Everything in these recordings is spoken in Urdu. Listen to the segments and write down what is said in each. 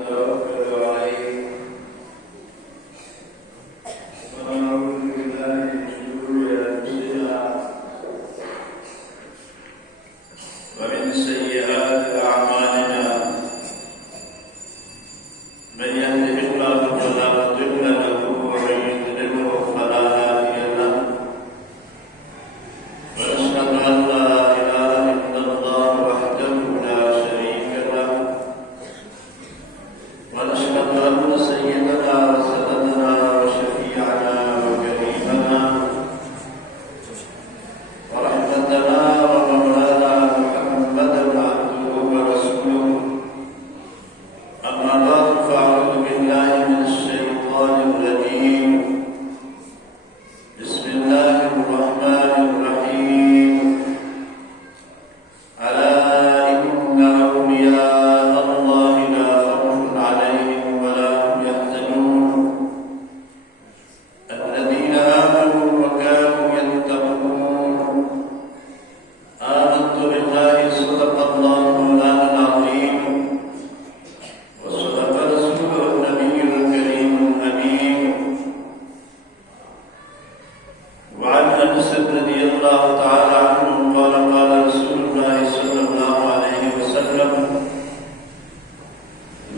ونتوكل عليه ونعوذ بالله من شرور أنفسنا ومن سيئات أعمالنا من يهده الله فلا مضل له ومن يضلله فلا هادي له ونشهد أن لا إله إلا الله وحده لا شريك له ونشهد أن سيدنا وسندنا وشفيعنا وكريمنا ورحمتنا ومولانا محمدا عبده ورسوله أما بعد فأعوذ بالله من الشيطان الرجيم بسم الله الرحمن الرحيم ألا إن أولياء الله لا خوف عليهم ولا هم يحزنون الذين آمنوا وكانوا يتقون آمنت بالله صدق الله مولانا العظيم وصدق رسوله النبي الكريم الأمين وعن أنس رضي الله تعالى عنه قال قال رسول الله صلى الله عليه وسلم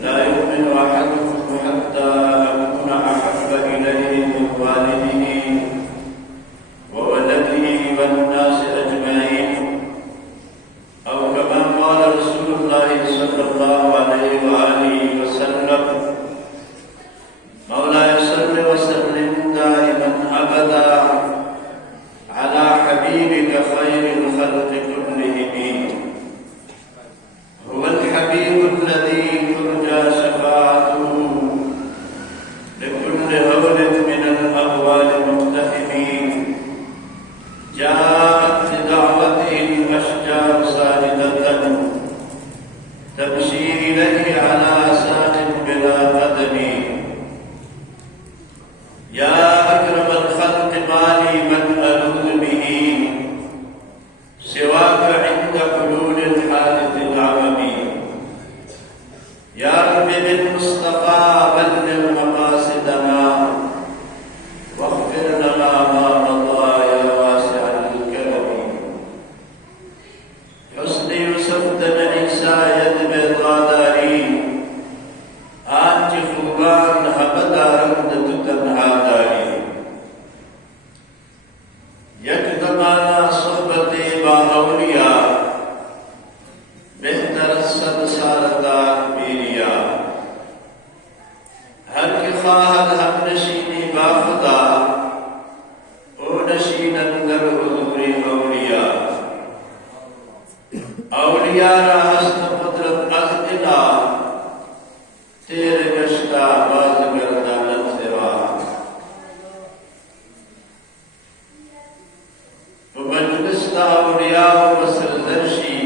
لا يؤمن أحدكم حتى أكون أحب إليه من والده وولده والناس أجمعين أو كما قال رسول الله صلى الله عليه وآله وسلم مولاي صل وسلم دائما أبدا على حبيبك خير الخلق كلهم هو الحبيب الذي ترجى شفاعته لكل هول من الأهوال مقتحم جاءت لدعوته الأشجار ساجدة تمشي إليه على ساق بلا قدم يا أكرم الخلق ما لي من ألوذ به سواك عند حلول الحادث العمم يا رب بالمصطفى بلغ مقاصدنا واغفر لنا ما مضى يا واسع الكرم حسن يوسف دم عيسى يد بيضاداري آنچ خوبان حبدارم تنها داری یک زمانہ صحبت با اولیاء بہتر صد سالتان بیریا ہر کی خواہد ہم نشینی با خدا او نشین اندر حضور اولیاء اولیاء را حسن قدرت از الہ تیرے گشتہ باز گردانت سوا ومجلس تا اولیاء وصل درشی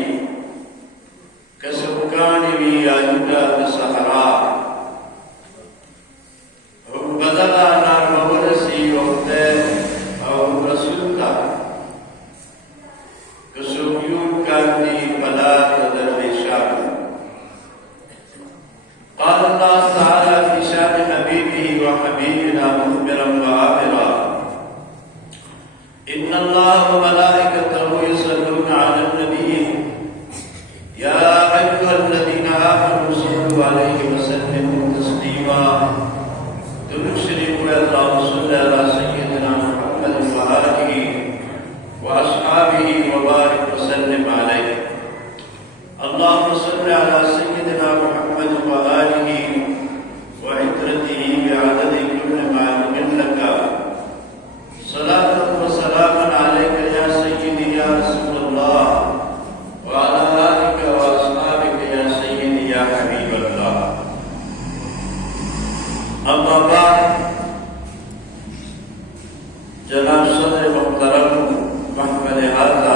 کسبکانی وی آجودا بسحرا هم بدلا نار مورسی وقتے او رسولتا کسوکیون کاندی پلات درویشان قال الله تعالى في شان حبيبه وحبيبنا مخبرا وعابرا إن الله وملائكته يصلون على النبي يا أيها الذين آمنوا صلوا عليه وسلموا تسليما تنشرك اللهم صل على سيدنا محمد وآله وأصحابه وبارك وسلم عليه اللهم صل على سيدنا محمد وآله وعترته بعدد كل معلوم لك صلاة وسلاما عليك يا سيدي يا رسول الله وعلى آلك وأصحابك يا سيدي يا حبيب الله أما بعد جناب صدر محترم محمد هذا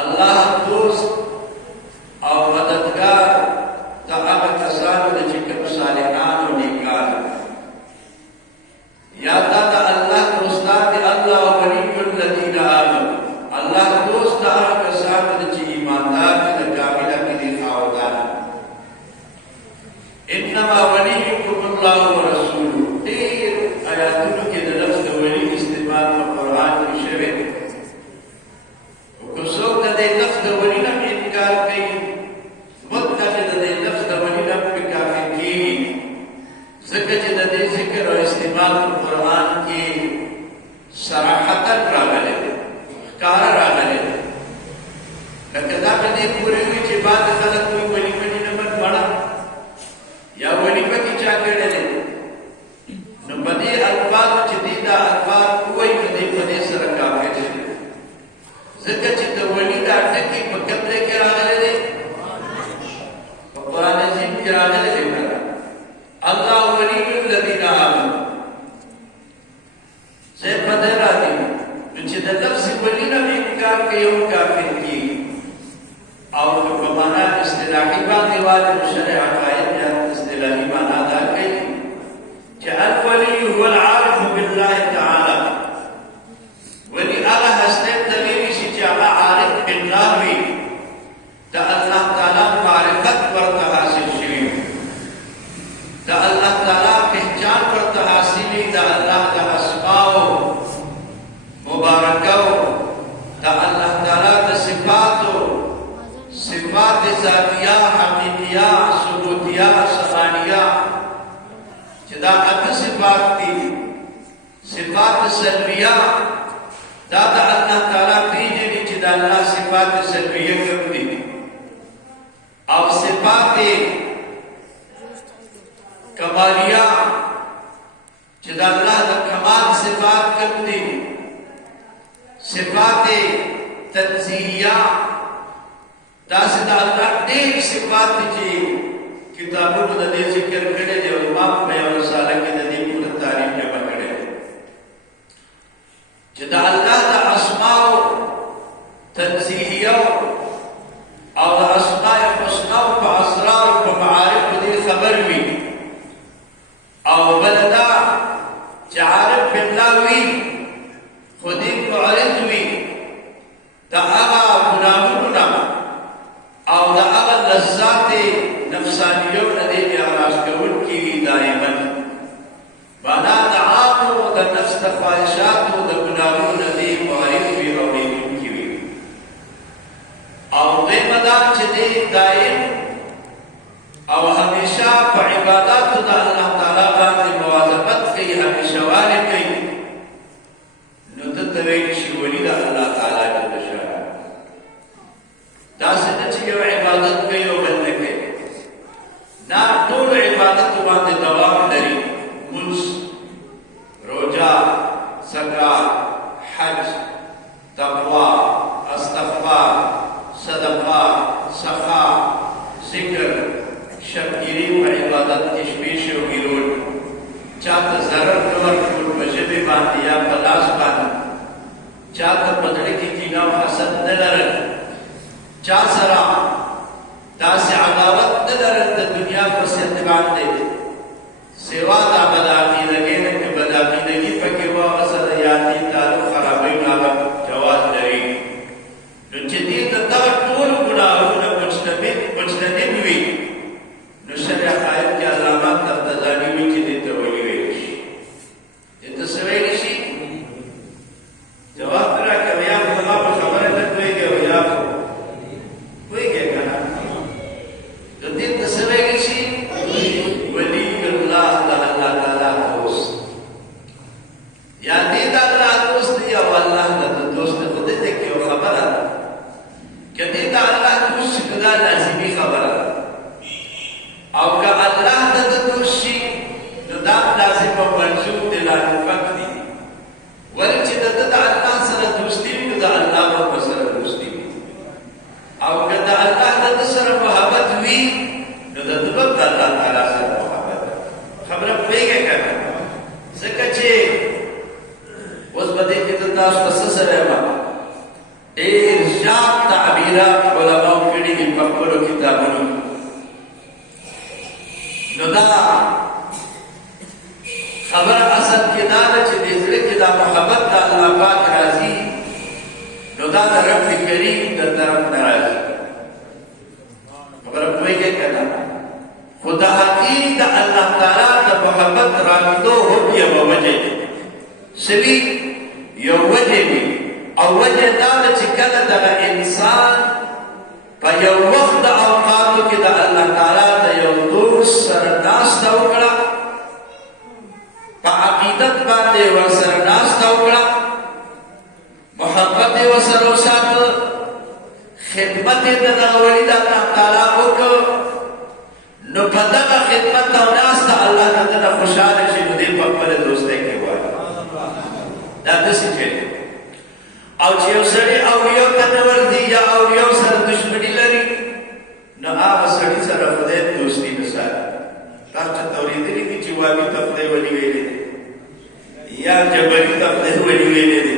الله دوست او مددگار دا هغه کسانو د چې کوم صالحان او نیکان یا دا د الله دوستان دي. الله ولی الذین آمنوا، الله دوست دا هغه کسانو چې ایماندار دي، د کامل عقیدې خاوندان. انما وليكم الله ورسوله. ډېر آیاتونو کې د لفظ د ولی استعمال په قرآن کې شوی دی. که څوک د دې لفظ د ولی نه انکار کوي، مطلق د دې لفظ د ولی نه په کافر کېږي، ځکه چې د دې ذکر او استعمال په قرآن کې صراحتا راغلی دی، ښکاره راغلی دی. لکه دا په دې پورې وي چې بعض خلک وایي ولی پکې نه بد مړه یا ولی پکې چا کړی دی، نو په دې الفاظو چې دې دا الفاظ ووایي نو دې په دې سره کافر شي، ځکه چې د ولی دا ټکي په کوم ځای کې راغلی دی؟ په قرآن عظیم کې راغلی دی. الله ولی الذین آمنوا زه په دې راځي چې د لفظ ولی نه انکار کوي او کافر کېږي، او په معنا اصطلاحي باندې واجب شرع عقاید یا اصطلاحي معنا دا کوي چې الولی هو العارف بالله تعالی. ولی هغه هسته ته ویل شي چې هغه عارف بالله وي، د الله تعالی معرفت ورته حاصل شوي، د الله تعالی پہچان ورته حاصل وي، د الله د اسماء مبارکو، د الله تعالی د صفاتو، صفات ذاتیه، حقیقیه، ثبوتیه، ثمانیه، چې دا اته صفات دي. صفات سلبیه دا د الله تعالی پیژني چې د الله صفات سلبیه کوم دي، او صفات کمالیه چې د الله د کمال صفات کوم دي. صفات تنزیهیه داسې د الله ډېر صفات دي چې کتابونو د دې ذکر کړی دی، او ما په یوه رساله کې د دې پوره تعریف جمع کړی دی چې د الله د اسماء تنزیهیه او د اسماء حسنا په اسرار او په معارف دې خبر وي، او بل دا چې عارف بالله وي، خو دې معرض وي د هغه ګناهونو نه او د هغه لذات نفسانیو نه دې اعراض کوونکي وي دائما. معنا د عامو د نفس د خواهشاتو د ګناهونو نه دې معرض وي او اورېدونکي وي، او دویمه دا چې دې دائم او همیشه په عباداتو د الله تعالی باندې مواظبت کوي، همیشه والي کوي، نو دلته ویل شي ولي د الله تعالی جل شانه. داسې نه چې یو عبادت کوي او بل نه کوي، دا ټول عبادتو باندې دوام لري. منځ، روژه، زکات، حج، تقوا، استغفار، صدقه، سخا، ذکر، شبگیری په عبادت کې شپې شوګیرول، چاته ضرر نه ورکول په ژبې باندې یا په لاس باندې، چاته په زړه کې کینه او حسد نه لرل، چا سره داسې عداوت نه لرل د دنیا په سطح باندې، سوا دا بدعقیدګۍ نه که بدعقیدګي پکې وه هغه سره یادي تعلق خرابوي، نو هغه جواز لري. نو چې دې د دغه ټولو ګناهونو مجتنب وي، نو شرع عقاید کې علامات تقتضاني وي چې دې ته ولي ویل شي. دې ته څه ویل شي؟ جواب راکړه، یا خو زما په خبره نه پوهېږې او یا خو پوهېږې که نه. نو دې ته څه ویل شي؟ ولي الله د الله تعالی دوست، یا دې د الله دوست دی او الله د دوست دی. خو دې ته کې یو خبره ده، که دې د الله دوست شي نو دا لازمي خبره ده، او که الله د دوست شي نو دا لازم او ملزوم دی، لا مفک دی. ولې چې د الله سره دوستي وي نو د الله به سره دوستي وي، او که د الله د سره محبت وي نو د الله تعالی سره محبت. خبره پوهېږئ که نه؟ ځکه چې اوس به دې کې د تاسو په څه سره یم ډېر زیات تعبیرات علماء کړي دي په خپلو کتابونو. نو دا خبر اصل کې دا ده چې د زړه کې دا محبت د الله پاک راځي، نو دا د رب کریم د طرف نه راځي. خبره پوهېږئ که نه؟ خو د هغې د الله تعالی د محبت راتلو هم یوه وجه ده. سوي یو وجه وي، او وجه دا ده چې کله دغه انسان په یو وخت د اوقاتو کې د الله تعالی د یو دوست سره ناسته وکړه، په عقیدت باندې ورسره ناسته وکړه، محبت یې ورسره وساته، خدمت یې د دغه ولي د الله تعالی وکړ، نو په دغه خدمت او ناسته الله د ده نه خوشحاله شي، نو دی په خپله دوستۍ کې وایي. دا داسې چې او چې یو سړی اولیاو ته نه ورځي یا اولیاو سره دشمني لري، نو هغه سړي سره خدای دوستي نه ساتي. تاسو چاته اورېدلي دي چې وابي ته خدای ولي ویلی دی، یا جبري ته خدای ولي ویلی دی،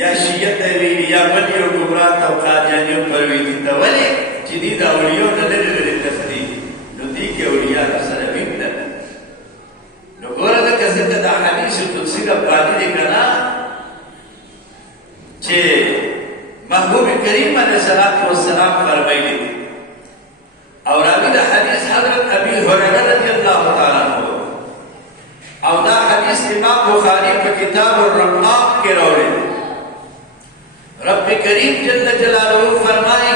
یا شیعه ته ویلي، یا بل یو ګمراه ته قادیاني پرویزي ته. ولې چې دوی د اولیاو نه لرې لرې تښتي، نو دوی کې اولیا سره مین نه. نو ګوره ځکه ځکه دا حدیث قدسي رباني دی که نه، چې محبوب کریم علیه الصلاة والسلام فرمایلي دي. او راوي د حدیث حضرت ابي هريره رضی الله تعالی عنہ، او دا حدیث امام بخاری په کتاب الرقاق کې راوړی. رب کریم جل جلاله فرمایي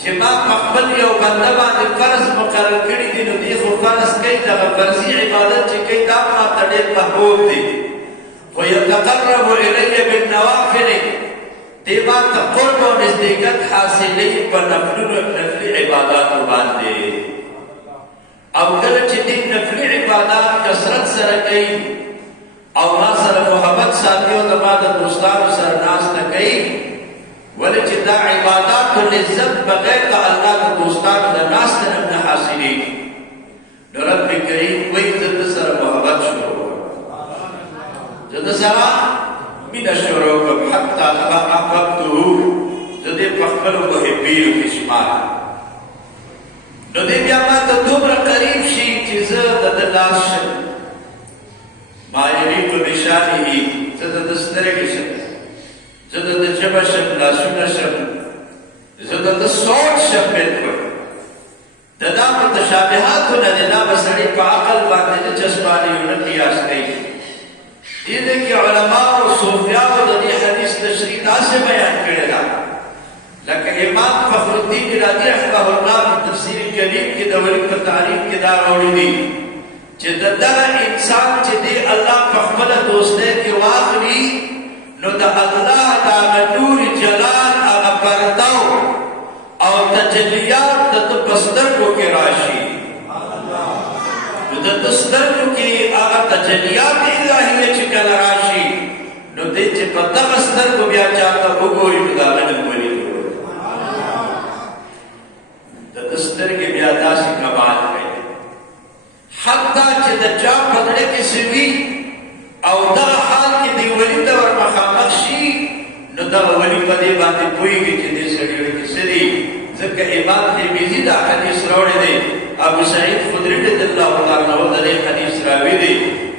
چې ما په خپل یو بنده باندې فرض مقرر کړي دي، نو دی خو فرض کوي، دغه فرضي عبادت چې کوي دا ما ته ډېر محبوب دی. ويتقرب إلي بالنوافل، دی ما ته قرب او نزدېکت حاصلوي په نفلي عباداتو باندې. او کله چې دی نفلي عبادات کثرت سره کوي او ما سره محبت ساتي او د ما د دوستانو سره ناسته کوي، ولې چې دا عباداتو لذت بغیر د الله د دوستانو د ناسته نه حاصلېږي. نو رب کریم وایي زه د سره محبت شروع زه د سره مینه شروع کړم، حتی احببته، زه دې په خپلو محبینو کې شمار. نو دې بیا ما ته دومره قریب شي چې زه د ده لاس شم، ما یلیق بشانه، زه د ده سترګې شم، زه د ده ژبه شم، لاسونه شم، زه د ده صوت شم. بلکل د دا متشابهاتو نه دی، دا به سړي په عقل باندې نه چسباني او نه قیاس کوي. دې دې کې علماء او صوفیاو د دې حدیث تشریح داسې بیان کړې ده، لکه امام فخر الدین رازي رحمه الله په تفسیر کریم کې د ولي په تعریف کې دا راوړي دي چې د دغه انسان چې دی الله په خپله دوستۍ کې واخلي، نو د الله د هغه نور جلال، هغه پرده او تجلیات د ده په سترګو کې راشي. نو د ده سترګو کې هغه تجلیات الهیه چې کله راشي، نو دی چې په دغه سترګو بیا چاته وګوري، نو د هغه نه ولي د ده سترګې بیا داسې کمال کوي، حتی چې د چا په زړه کې څه وي او دغه حال کې دی ولي ته ور مخامخ شي، نو دغه ولي په دې باندې پوهېږي چې دې سړي کې څه دي. ځکه امام ترمذي دا حدیث راوړی دی، ابو سعید خدري رضی الله تعالی عنہ د دې حدیث راوي دی.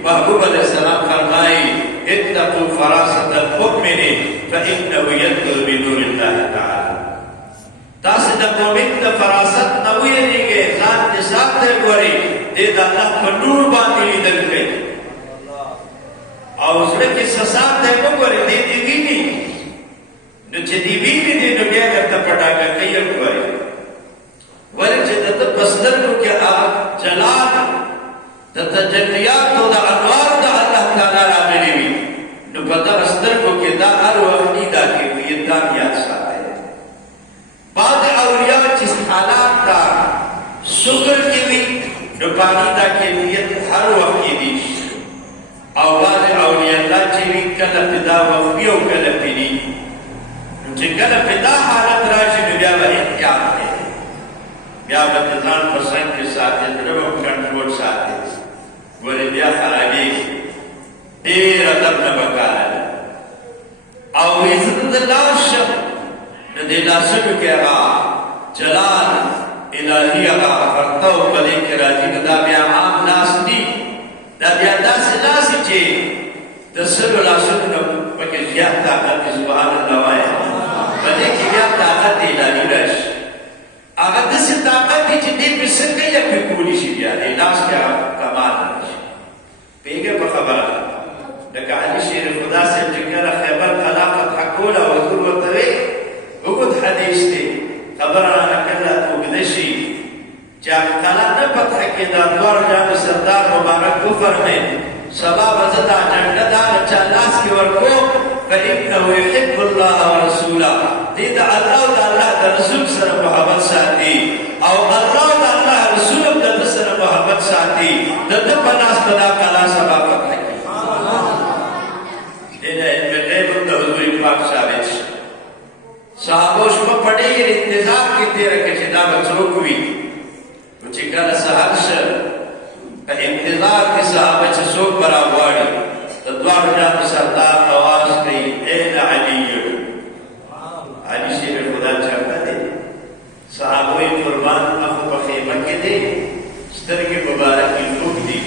محبوب علیه السلام فرمایي اتقوا فراسة المؤمن فإنه ينظر بنور الله تعالی. تاسو د مؤمن د فراست نه ویریږئ، ځان دې ساته ګورئ، دې د الله په نور باندې لیدل کوي، او زړه کې څه ساته وګورئ، دې دې ویني. نو چې دې ویني دې نو بیا درته په ډاګه کوي وګورئ، ولې چې د ده په سترګو کې هغه جلال د تجلیات او د انوار د الله تعالی راغلي وي، نو په دغه سترګو کې دا هر وخت دا کیفیت دا یاد ساتئ. بعض اولیاء چې حالات دا شکر کې وي، نو باندې دا کیفیت هر وخت کې دي. او بعض اولیاء الله چې وي کله په دا وخت وي او کله په دي، نو چې کله په دا حالت راشي، نو بیا به احتیاط دی، بیا به د ځان په څنګ کې ساتي، زړه به کنټرول ساتي. ولې بیا خرابېږي، ډېر ادب نه پکار دی. او زه د لاس شم، نو دې لاسونو کې هغه جلال الهي هغه ورتاو په دې کې راځي دا بیا عام لاس دي دا بیا داسې لاس چې د سلو لاسونو پکې زیات طاقت سبحان الله وایي په دې کې بیا طاقت الهي راشي هغه داسې طاقت دی چې دې په څنګه یې پرې کولی شي بیا دې لاس کې کمال راشي پوهېږې په خبره لکه علي شیر خدا صاحب چې کله خیبر قلعه فتح کوله حضور ورته وی اوږد حدیث دی خبره رانه کله اوږده شي چې هغه قلعه نه فتح کېده دواړو جانو سردار مبارک وفرمید سبا به زه دا جنډه د هغه چا لاس کې ورکوم فانه یحب الله ورسوله دې د الله او د الله د رسول سره محبت ساتي او الله او د الله رسول هم د ده سره محبت ساتي د ده په لاس به دا قلعه سبا فتح کړي دې نه علم غیب هم د حضور پاک ثابت شي صحابو شپه په ډېر انتظار کې تېره کړه چې دا به څوک وي نو چې کله سهار شه په انتظار کې صحابه چې څوک به راغواړي د دواړو جانو سردار اواز کوي این علي علي شیر خدا چاته دی صحابو یې قربان اخو په خیمه کې دی سترګې مبارکې لوک دي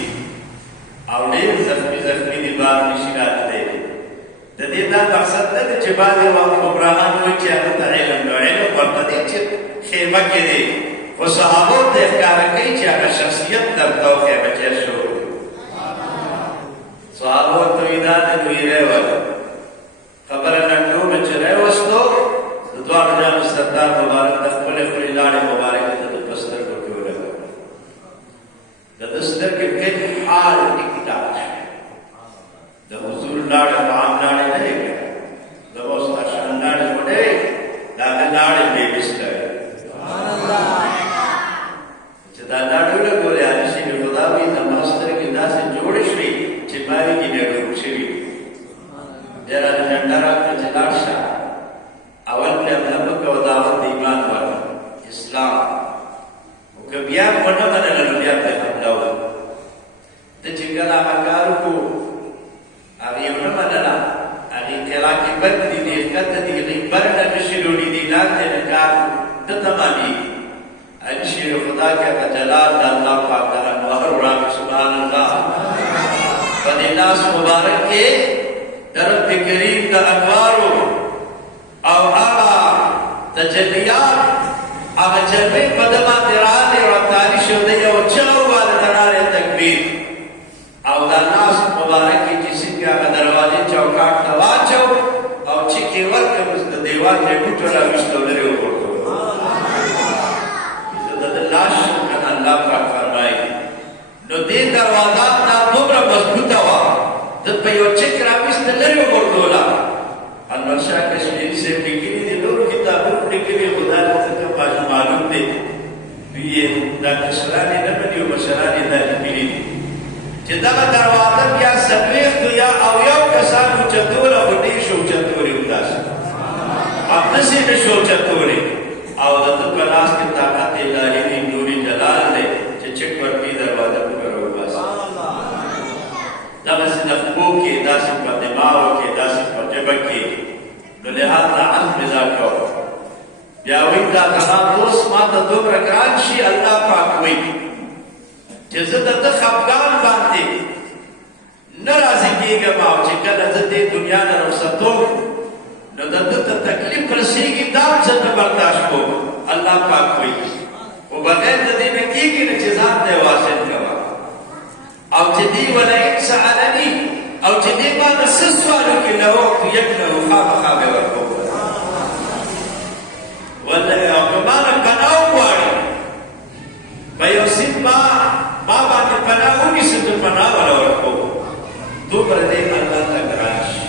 او ډېر زخمي زخمي دي بار نشي راتلی د دې دا مقصد نه دی چې بعضې وخت عمراهان وایي چې هغه ته علم نو علم ورته دی چې خیمه کې دی خو صحابو ته یې ښکاره کوي چې هغه شخصیت درته او خیمه کې شو صحابو ته وایي دا دی نو یې راوړه خبره لنډومه چې راوستو د دواړو جانو سردار مبارک د خپلې خولې لاړې مبارکې ته د په سترګو کې ولګوله د ده سترګې بالکل حال ټیک-ټاک شوې د حضور لاړې خو عام لاړې نه دی کړې د اوس اشان لاړې خو نه وې د هغه لاړې بېبسته وې چې دا لاړې ولګولې علي شیر خدا وایي زما سترګې داسې جوړې شوې چې ما وینې نه ډوب شوي بیا راته جنډه راکړه چې لاړ شه اول پرې حمله مه کوه دعوت د ایمان ورکړه اسلام خو که بیا ونه منله نو بیا پرې حمله وکړه ته چې کله هغه کار وکړو هغې یې ونه منله هغې قلعه کې بند دي دې ښکته دي هغې برنه نشي روړي دي لاندې نه کار ده تمامېږي علي شیر خدا کې هغه جلال د الله پاک د انوار وړاندې سبحان الله په دې لاس مبارک کې د رب کریم د انوارو او هغه تجلیات هغه جلوې په ده باندې راغلې او تالي شودی او چغه وواله د نارې تکبیر او دا لاس مبارک کې چې څنګه هغه دروازې چوکاټ ته واچو او چیک یې ورکړه اوس د دیوال نه ټوټه راویسته لرې وغورځولو زه د ده لاس شم که نه الله پاک فرمایي نو دې دروازه دا دومره مضبوطه وه ده په یو چک راویسته لرې وغورځوله انور شاه کشمیري صاحب لیکلي دي نورو کتابونو لیکلي خو دا ځکه معلوم دی دوی یې دا کشران یې نه مني او مشران یې دا لیکلي دي چې دغه دروازه بیا څلوېښتو یا اویاو کسان اوچتوله خو ډېر شه اوچتورې همداسې همداسې نه شه اوچتورې او د ده په لاس کې طاقت الهي دی نوري جلال دی چې چک ورکړي دروازه پکې راوباسي دغسې د پښو کې داسې په دماغو کې داسې په ژبه کې نو لهذا عزم دا کوه بیا وایي دا کلام اوس ما ته دومره ګران شي الله پاک وایي چې زه د ده خفګان باندې نه راضي کېږم او چې کله زه دې دنیا نه رخصتوم نو د ده ته تکلیف رسېږي دا هم زه نه برداشت کوم الله پاک وایي خو بغیر د دې نه کېږي نه چې ځان ته یې واصل کوه او چې دی ولئن سألني او چې دی ما نه څه سوال وکړي لأعطینه خامخا به ورکوم او که ما نه پناه وغواړي په یو سیند ما باندې پناه ونیسي نو پناه وله ورکوم دومره دی الله ته ګران شي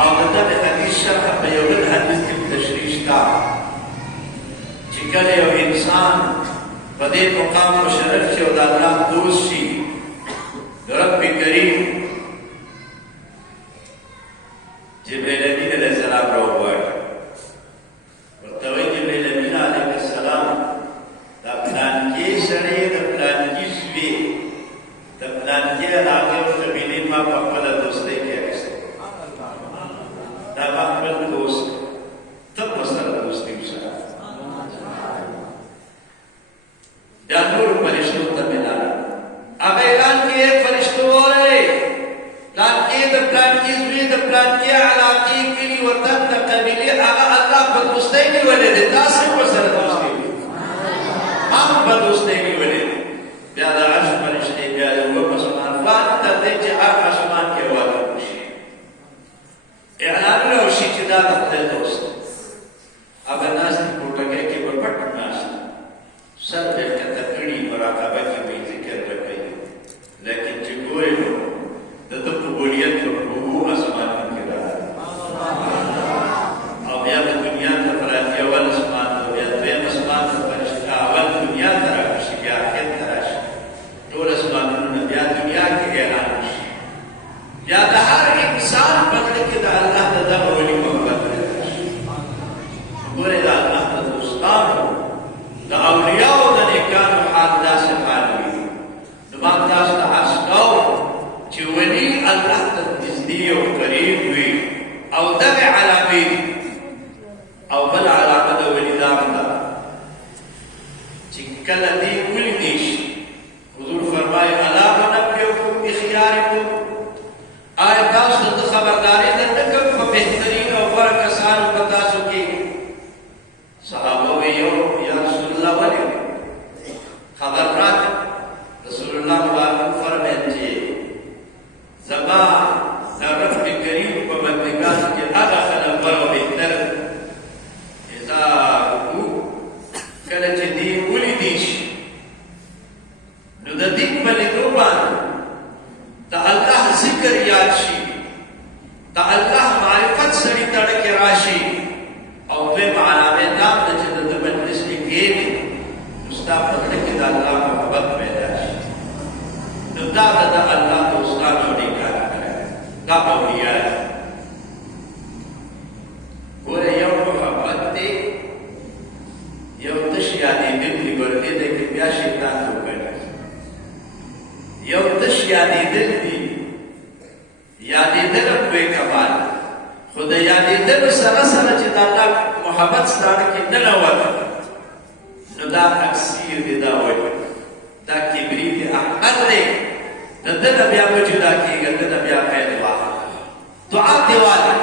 او د دغه حدیث شرح په یو بل حدیث کې تشریح شته چې کله یو انسان په دې مقام مشرف شي او د الله دوست شي رب کریم جبریل امین علیہ السلام راوغواړي ورته وایي جبریل امین علیه السلام دا پلانکې سړی د پلانکې زوی د پلانکې هغې ورته ویلي ما په خپله دوستۍ کې اخیستی دا ما خپل دوست ته ورسره ملي هغه الله په دوستۍ نیولې دي تاسو ورسره دوستي هم په دوستۍ نیولې دي بیا د عرش فرشتې بیا د اوه اسمانوان تر دې چې هر اسمان کې واقع شي اعلانونه وشي چې دا د خدای دوست هغه ناس په کوټه کې په پټ ناس سر دې کته کړي مراقبه کې به ذکر وکړي لیکن چې ګورې نو د دې قبولیت په اوه اسمان کې راځي او بیا د دنیا ته فراتي اول اسمان ته بیا دویم اسمان ته فرشته اول دنیا ته راشي بیا آخر ته راشي ټول اسمانونه بیا دنیا کې اعلان شي بیا د هر انسان په زړه کې د الله د دغه ولي محبت راشي ګورې د الله د دوستانو د اولیاءو د نیکانو حال داسې حال وي نو ما تاسو ته عرض کوم چې ولي الله ته نږدې او قریب وي او دغه علامې او بل علاقه د ولي دا ده چې کله دې ولیدې شي حضور فرمایي الا انبئکم بخیارکم آیا تاسو ته خبرداري درکړم په بهترین او غوره کسانو په تاسو کې صحابه ویو یا رسول الله ولي خبر راته رسول الله مبارک فرمایي چې زما د رب کریم په بندګانو کې هغه خلک غوره بهتر اذا کله چې دې ولیدې شي نو د دې په لیدو باندې د الله ذکر یاد شي د الله معرفت سړي تړه کې راشي او په علامه نام د چې د مجلس کې کېږي مستا په زړه کې د الله محبت پیدا شي نو دا د الله دوستانو نیکان دا اولیاء ګوره یو محبت دی یو تش یادېدل دي ګورې دی کې بیا شیطان وکړي یو تش یادېدل دي یادېدل هم دوی کمال خو د یادېدلو سره سره چې د الله محبت ستانه کې نه ننوت نو دا تکثیر دی دا وایي دا کبریت احمد دی د ده نه بیا به جدا کېږي د ده نه بیا پیل واخله دعا دې والی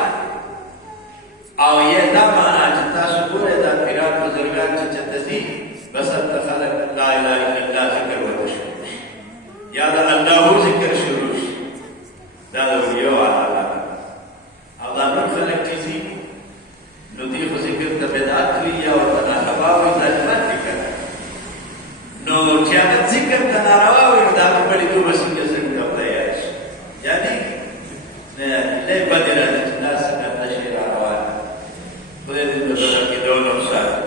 او یې دا معنا چې تاسو ګورئ دا پیران بزرګان چې چېرته ځي بس هلته خلک لا اله الا الله ذکر ورته شروع شي یا د الله ذکر شروع شي دا د اولیاءو علامه او دا نور خلک چې ځي نو دوی خو ذکر ته بدعت وي یا ورته ناروا وي ظالمان دي که نو چې هغه ذکر ته ناروا وي نو د هغه په لیدو به څنګه څنګه تیار شي یعنې لې بدې راځي چې دا څنګه نشي راروان خدای دې په زړه کې ډول وساتي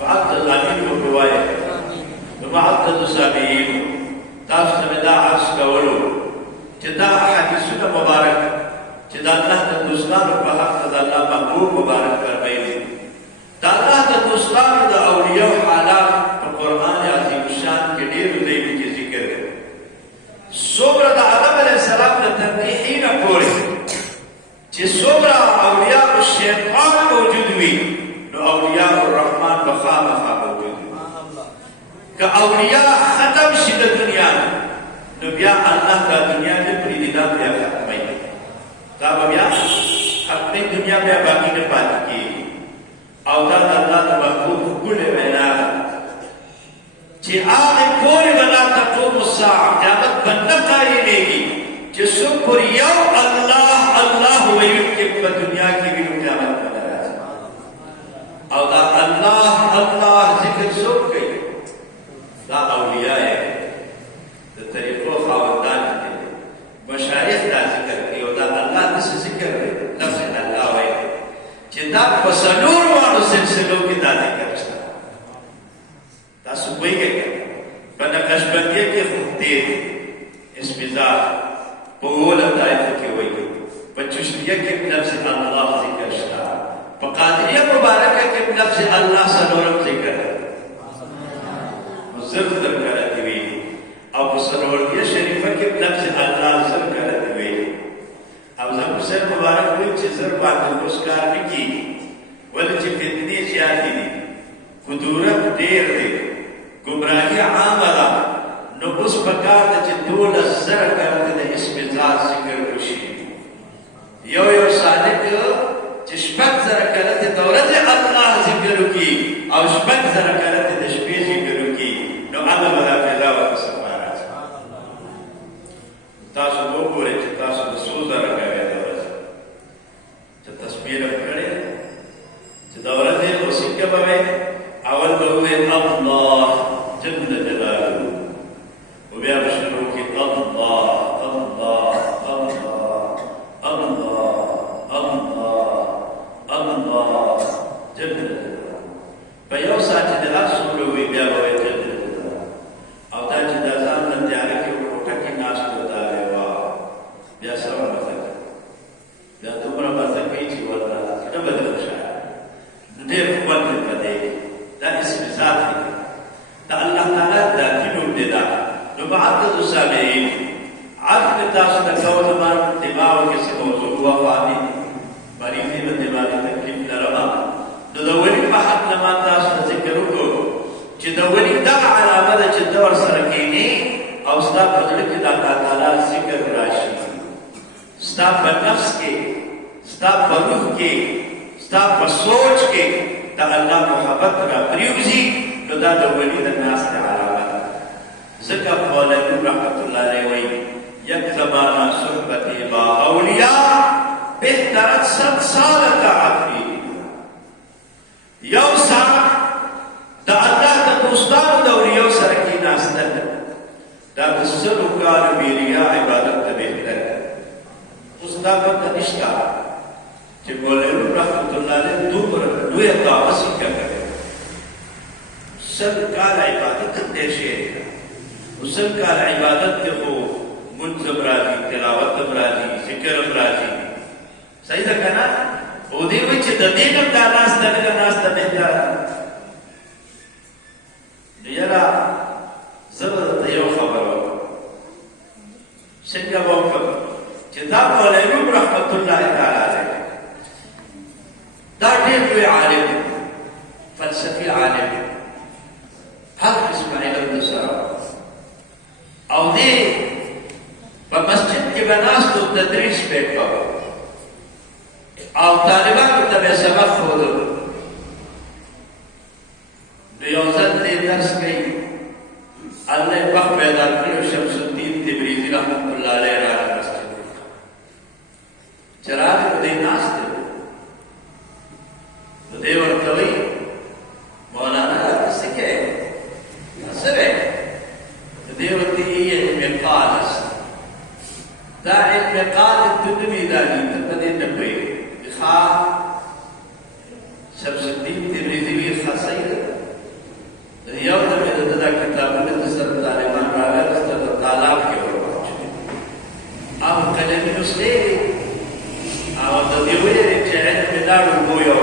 وعبد الامین وروایت نو عبد الصابئین تاسو ته دا عرض کولو چې دا حدیثونه مبارک چې دا الله د دوستانو په حق د الله محبوب مبارک فرمایي دا الله د دوستانو د اولیاء حالات په قرآن عظیم شان کې ډېر دی چې ذکر کوي څومره د آدم علیه السلام د تنبیحي نه پورې چې څومره اولیاء الشیطان موجود وي نو اولیاء الرحمن به خامخا موجود وي که اولیاء ختم شي د دنیا نو بیا الله دا دنیا کې پرېږدي دا بیا ختموي دا به بیا ختمي دنیا بیا باقي نه پاتې کېږي او دا د الله د محبوب ښکلې وینا ده چې هغې پورې به لا تقوم الساعه قیامت به نه قایمېږي چې څوک پر یو الله الله ویونکي په دنیا کې وي نو قیامت به نه راځي او دا الله الله ذکر څوک کوي دا اولیاء یې د طریقو خاوندان دي مشایخ دا ذکر کوي او دا الله داسې ذکر دی لفظ الله وایي چې دا په څلورو واړو سلسلو کې دا ذکر شته تاسو پوهېږئ په نقشبندیه کې خو دی اسمزار په اوله طایفه کې وایي په چشتیه کې لفظ الله ذکر شته په قادریه مبارکه کې لفظ الله څلورم ذکر دی زر در کرتی وی او په سرورتیه شریفه کې لفظ الله زر کرتی وی او زموږ صاحب مبارک وایي چې زر باندې اوس کار نه کېږي ولې چې فتنې زیاتې دي کدورت ډېر دی ګمراهي عامه ده نو اوس پکار ده چې 12,000 کارته د اسم ذات ذکر وشي یو یو صادق چې شپږ زره کاله د ورځې الله ذکر وکړي او شپږ زره کاله د شپې ذکر وکړي، نو الله به دا پیدا ورته صفا راځي. تاسو وګورئ چې تاسو د څو زره کاله د ورځې چې تسبیح وکړئ، چې د ورځې موسیقي به وي، اول به ووایي الله جل جلاله، وبیا به شروع کړي الله الله الله الله الله الله جل جلاله. په یو ساعت چې د هر څومره وي بیا به وایي جل جلاله. او دا چې د ځان نه تیاره کې کوټه کې ناست وتا دی بیا سره مزه کوي، بیا دومره مزه کوي چې ورته زړه به دې خوشحاله ډېر خوند یې په دې دا اسم ذات دی، دا الله تعالی ذاتي نوم دی. دا نو معدد السامعین عرض میں تاسو ته کوم زمان دماغ کې څه موضوع وفادي مریضي د دماغ تکلیف لرما، نو د ولي په حق نه ما تاسو ته ذکر وکړو چې د ولي دا علامه ده چې دور سره کېني او ستا په زړه کې د الله تعالی ذکر راشي، ستا په نفس کې، ستا په روح کې، ستا په سوچ کې د الله محبت را پریوزي، نو دا د ولي د ناستې علامه ده. ځکه مولوي رحمت الله علیه وایي یک زمانہ صحبتی با اولیاء بہترت 100 سال تعافی. یو سال دا اللہ دا دوستانو دا اولیاء سرکی ناستن دا بسر کار بیریا عبادت دا بہتر اس دا پتہ نشتا کہ مولوی رحمت اللہ علیہ دوی طاقسی کیا کرے سر کار عبادت دیشے سر کار عبادت کے خو منظم راځي، تلاوت هم راځي، ذکر هم راځي. صحیح ده که نه؟ خو دې وایي چې د دې نه دا ناسته لږه ناسته بهتره. نو یاره زه به درته یو خبره وکړم، څنګه به وکړم چې دا مولوي رحمت الله تعالی علیه دا ډېر لوی عالم فلسفي عالم هر قسم علم سره او دې په مسجد کې به ناستو تدریس به کوو او طالبانو ته به سبق ښودو. نو یو ځل دې درس کوي الله یې وخت پیدا کړی او شمس الدین تبریزي رحمت الله علیه راغی مسجد چې راغی په دې ناست دی. نو دې ورته وایي مولانا څه کوې څه وی؟ دې ورته یې انعقاد است دا انعقاد تدنی دانی تقدیر نه پوي ښا شمس الدین تبریزي وی خاصه یو د دا کتابونه د سر طالبان راغله د طالب کې ورواچي او کلمې نسلې او د دې ویلې چې علم دارو وګویو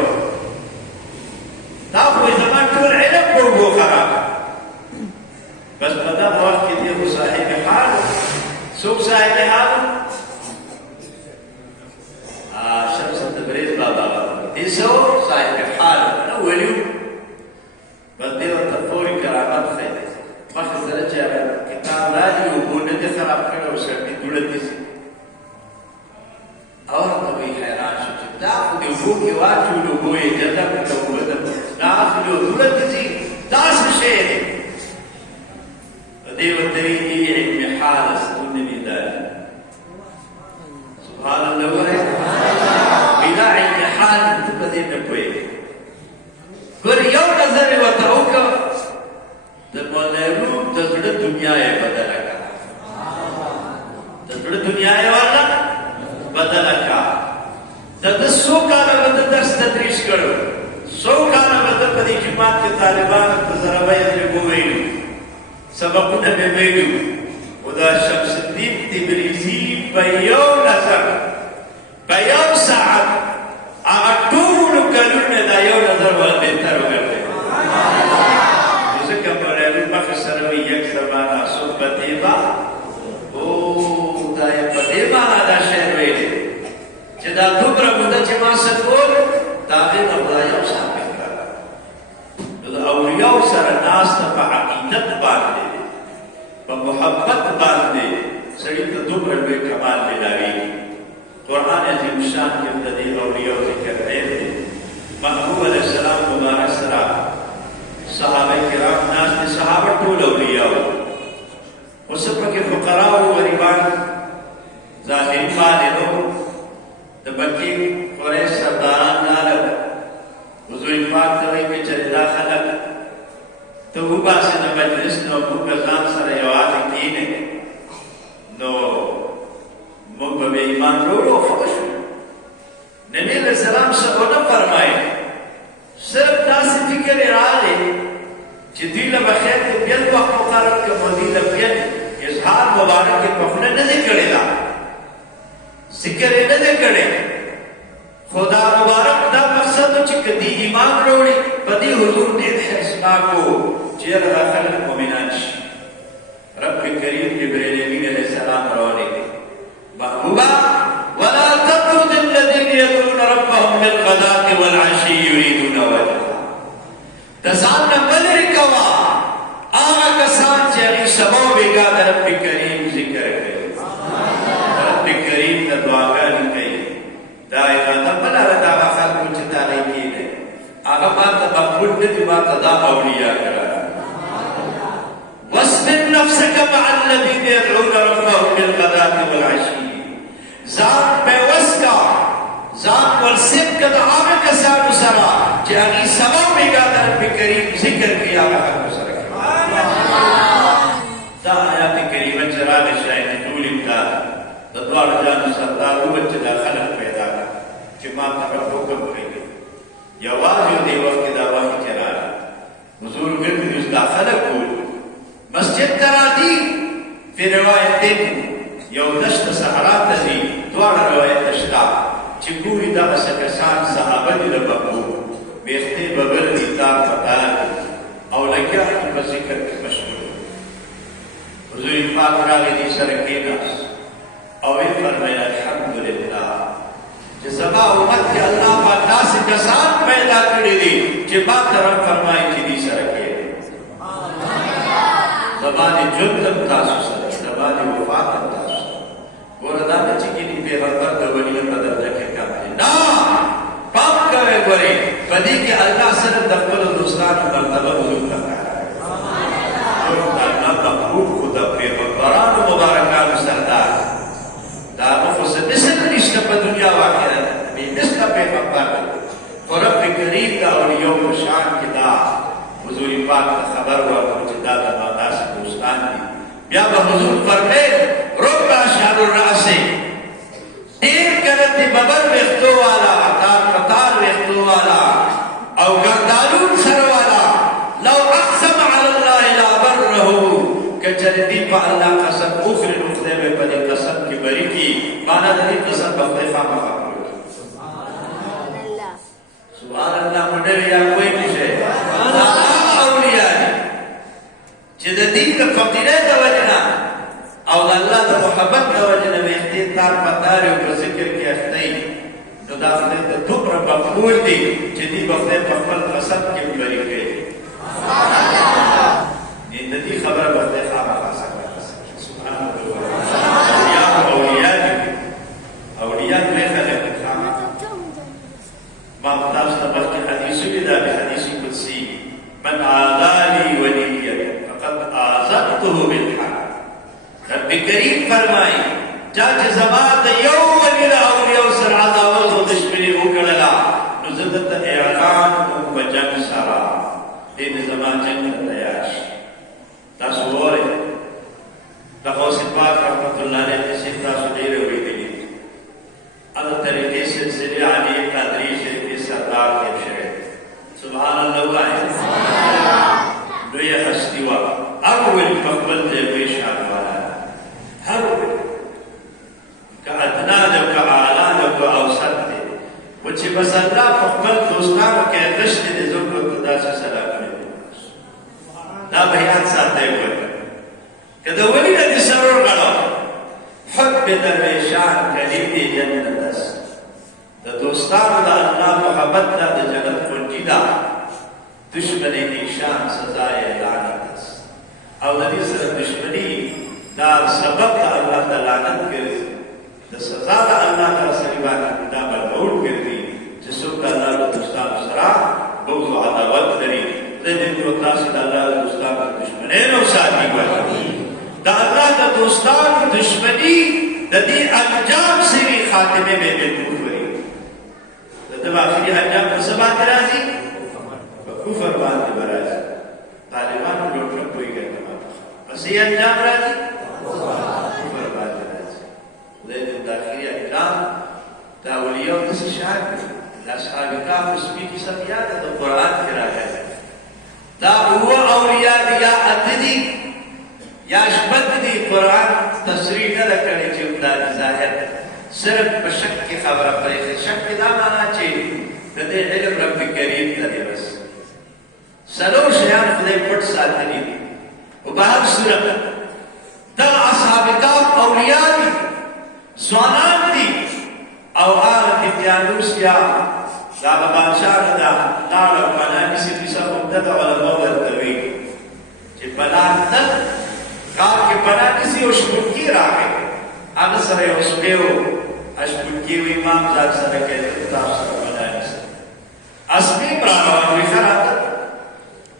دا خو زمان ټول علم وګو خراب بس په دا وخت کې دی صاحب حال څوک صاحب حال شمس تبریز بابا دې سو صاحب حال نو ویلو بده ورته فوري کرامت خې مخه سره چې کتاب راځي او ګونه دې خراب کړو او سړي دولت دي او ته وی حیران شو چې دا دې وو کې واچو نو ګوي جدا په توګه دا خو دولت دي دا څه شي دې ورته یې علم حال ستونی ده سبحان الله وای بلا علم حال ته دې نه پوي ګور یو نظر ورته وکړه د مولوی د زړه دنیا یې بدله کړه د زړه دنیا یې ورته بدله کړه د څو کاله به درس تدریس کړو څو کاله به په دې جماعت کې طالبانو ته ضربه یې وویلو سبقونه به ویلو او دا شمس الدین تبریزي په یو نظر په یو ساعت هغه ټول کلونه دا یو نظر باندې تر وګرځي ځکه مولوي مخه سره وي یک زمانہ صحبتي با او دا یې په دې باندې دا شعر ویلي چې دا دومره مده چې ما سکول دا به د یو ساعت د اولیاء سره ناسته په عقیدت باندې په محبت باندې سړي ته دومره لوی کمال ملاوي قرآن عظیم شان کی ابتدی اولیاء ذکر ہے محبوب علیہ السلام مبارک سرا صحابہ کرام ناس دی صحابہ ټول اولیاء وسپا کے فقراء و غریبان ظاہری مالنو دبکی قریش سرداران نالب حضور پاک دوئی کے چردہ خلق تو وہ باسی دا مجلس نو بکزان سر یوات کینے نو مقبب ایمان رو خوش نبی علیہ السلام سبونا فرمائے صرف ناسی فکر ارادے چی دیل بخیر کے بیت وقت مقارب کے مدیل بیت اظہار مبارک کے پخنے نہ کرے لا ذکر نہ کرے خدا مبارک دا مقصد چی کدی ایمان روڑی بدی حضور دید حسنا کو چیر خلق مومنانش رب کریم جبریل امین علیہ السلام رونے محبوبا ولا تطرد الذين يدعون ربهم بالغداة والعشي يريدون وجهه تزان بلر کوا آغا کسان چاہی سبو بیگا رب کریم ذکر کرے رب کریم تا دعاگانی کئی دا ارادہ بلا ردا خلق چتا نہیں کی ہے آغا ماتا مقبول ندی ماتا دا اولیاء کرا واصبر نفسك مع الذين يدعون ربهم بالغداة والعشي ذات بیوس کا ذات والسب کا دعاوے کا ساتھ سرا جہنی سبب بیگا در بکریم ذکر کیا رہا سرا دا آیات کریم جرال شاہد طول امداد ددوار جان سردار بچ دا خلق پیدا کہ ماں تبر حکم کئی یواز یو دے وقت دا واہی جرال حضور گرد جس دا خلق کو مسجد کرا دی پھر روایت دن یو دشت سحرات دی دوار روایت دشتا چی گوی دا سکسان صحابہ دی لبقو بیختے ببر دیتار فتار او لگیا کی بذکر کی مشکل حضور پاک راگی دی سرکیناس او ای فرمائن الحمدللہ چی زبا امت کی اللہ پاک دا سکسان پیدا کری دی چی بات طرف فرمائی چی دی سرکین زبانی جندم تاسو سر زبانی وفاتم تاسو گوردا بچی کی نہیں پیغمبر کا ولی قدر رکھے کا نا پاک کرے گورے بدی کہ اللہ صرف دخل دوستان مرتبہ حضور کا جو اللہ محبوب خدا پیغمبران مبارکان سردار دارو خود مثل نشتا پا دنیا واقعات بی مثل پیغمبر تو رب کریم کا اولیاء و شان کی دا حضور پاک خبر ہوا پہنچدا دا مادا سے دوستان دی بیا بحضور فرمے رب اشعر الرأسی دیر کرتی ببر ویختو والا تار قطار ویختو والا او گردالون سر والا لو اقسم علی اللہ لا بر رہو کہ چلتی پا اللہ قسم اخر نخدے میں پدی قسم کی بری کی مانا دی قسم بخدے خام خام سبحان اللہ مڈر یا کوئی کچھے اولیاء جددین فقیرے توجنا او اللہ دا محبت توجنا میں اختیار پتاری و ذکر کی اختیار نو داخلے دا دبر مقبول دی جدی بخدے مقبل قسم کی بری گئی ندی خبر بخدے خواب خاصا کرتا سبحان اللہ اولیاء میں خلق خام ما مطابس نبت کی حدیث لدہ بحدیث قدسی من عادالی ولیہ فقد آزقته بالحق رب کریم فرمائی چاچے زمان یو ولی اولیاء سر عداوت و دشمنی اکڑلا نزدت اعلان ام جنگ سارا دین زمان جنگ تیاش تاسو اور تقوس پاک رحمت اللہ نے نصیب تاسو دیر ہوئی دلی اللہ طریقے سلسلے علی قادری شریف کے سردار کے شریف سبحان اللہ ہے دوی ہستی وا اول مقبل دے پیشان والا ہر کا ادنا دے کا اعلی دے کا اوسط دے وچ بس اللہ مقبل دوستان کے رشتے دے زوج خدا سے سلام علیکم دا بیان ساتھ دے کہ دو ولی دے سرور غلو حب درویشان کلید جنت است دا دوستان دا اللہ محبت دا جنت کنجی دا دشمنی نیشان سزائے لعنت است او دا دی صرف دشمنی دا سبب دا اللہ دا لعنت کرے د سزا د الله تعالی سره باندې دا برابر ګرځي چې څوک د الله د دوستانو سره بغض او عداوت لري د دې په تاسو د الله د دوستانو دشمنی نو ساتي وایي د الله د دوستانو دشمنی د دې انجام سری خاتمه به بالکل وایي د اخري انجام په سبا راځي په کفر باندې راځي طالبانو ډوټ کوي ګټه پس یې انجام راځي کفر باندې راځي خدای دې د اخري انجام دا اولیاء د شهادت د اصحاب کهف سپي کی سب یاد د قران کې راغلي دا هو اولیاء یا اتدی یا شبد دی قرآن تصریح نه کړي چې دا ظاهر صرف په شک کې خبره پرې شک کې دا معنا چې د دې علم رب کریم ته دی بس سلو شیان خدای پټ ساتلی دي او په هر صورت دا اصحاب کهف اولیاء دي ځوانان دي او هغه کتیانوس یا دا بادشاہ دا لاړ پناه کسی کیسه مدد علماء ورته وي چې پناه تل غار کې پناه کسی او شپونکی راغی هغه سره یو سپیو اشپونکی و امام ځان سره کې تاسو سره پناه نیسي اسپی روان وي خراته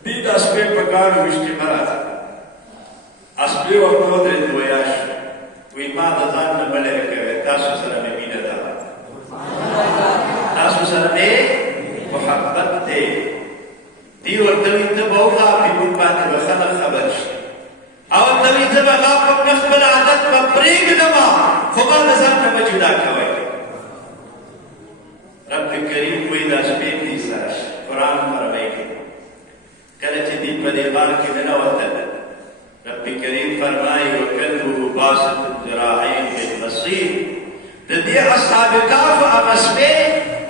دې د اسپی په کار وشتي مراد اسپی ورته درې دویاش وي ما د ځان نه بلې کوي تاسو سره مې مینه ده تاسو سره دې محبت دې دی ورته ته بوغا په موږ باندې خلک خبر شي او ته دې ته هغه په خپل عادت په پرېګ دما خو ما ځان ته جدا کوي رب کریم کوئی دا شپې دې سره قرآن فرمایي کله چې دې په دې بار کې نه وته رب کریم فرمایي وکلو باسط الذراعين بالبصير د دې اصحاب کهف هغه شپې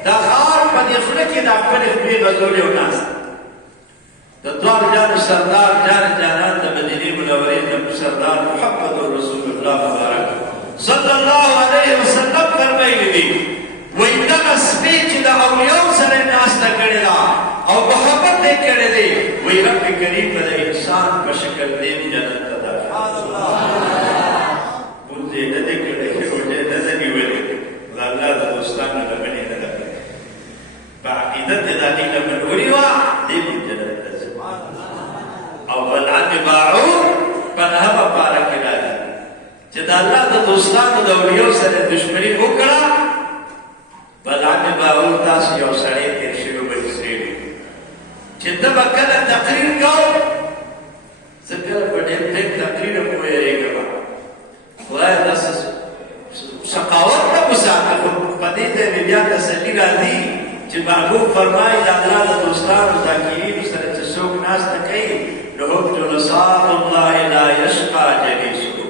دا غار په دې خوله کې دا خپل خپلې غزولې وناست د دوار جانو سردار جان جانان د مدینې منورې د سردار محمد رسول الله مبارک صلی الله علیه وسلم فرمایلی دي وایي دغه شپې چې د اولیاو سره ناسته کړې ده او محبت یې کړی دی وایي رب کریم به د انسان په شکل دې جنت ته داخل مونځ یې نه دی کړی روژې نه ده نیولې د الله د دوستانو لمنې نه ده کړې په عقیدت یې د هغې لمن ونیوه دې به جنت ته ځي او بلعم باعور په نهمه پاره کې راځي چې د الله د دوستانو د اولیاو سره دشمني وکړه بلعم باعور داسې یو سړی تېر شوی بل سړي چې ته به کله تقریر کوو زه کله په ډېر ډېر تقریر هم ویرېږم خدای داسې سخاوت نه وساته خو په دې ته مې بیا تسلي راځي چې محبوب فرمایي د الله د دوستانو ذاکرینو سره چې څوک ناسته کوي نو هم جلساء الله لا یشقى جلیسهم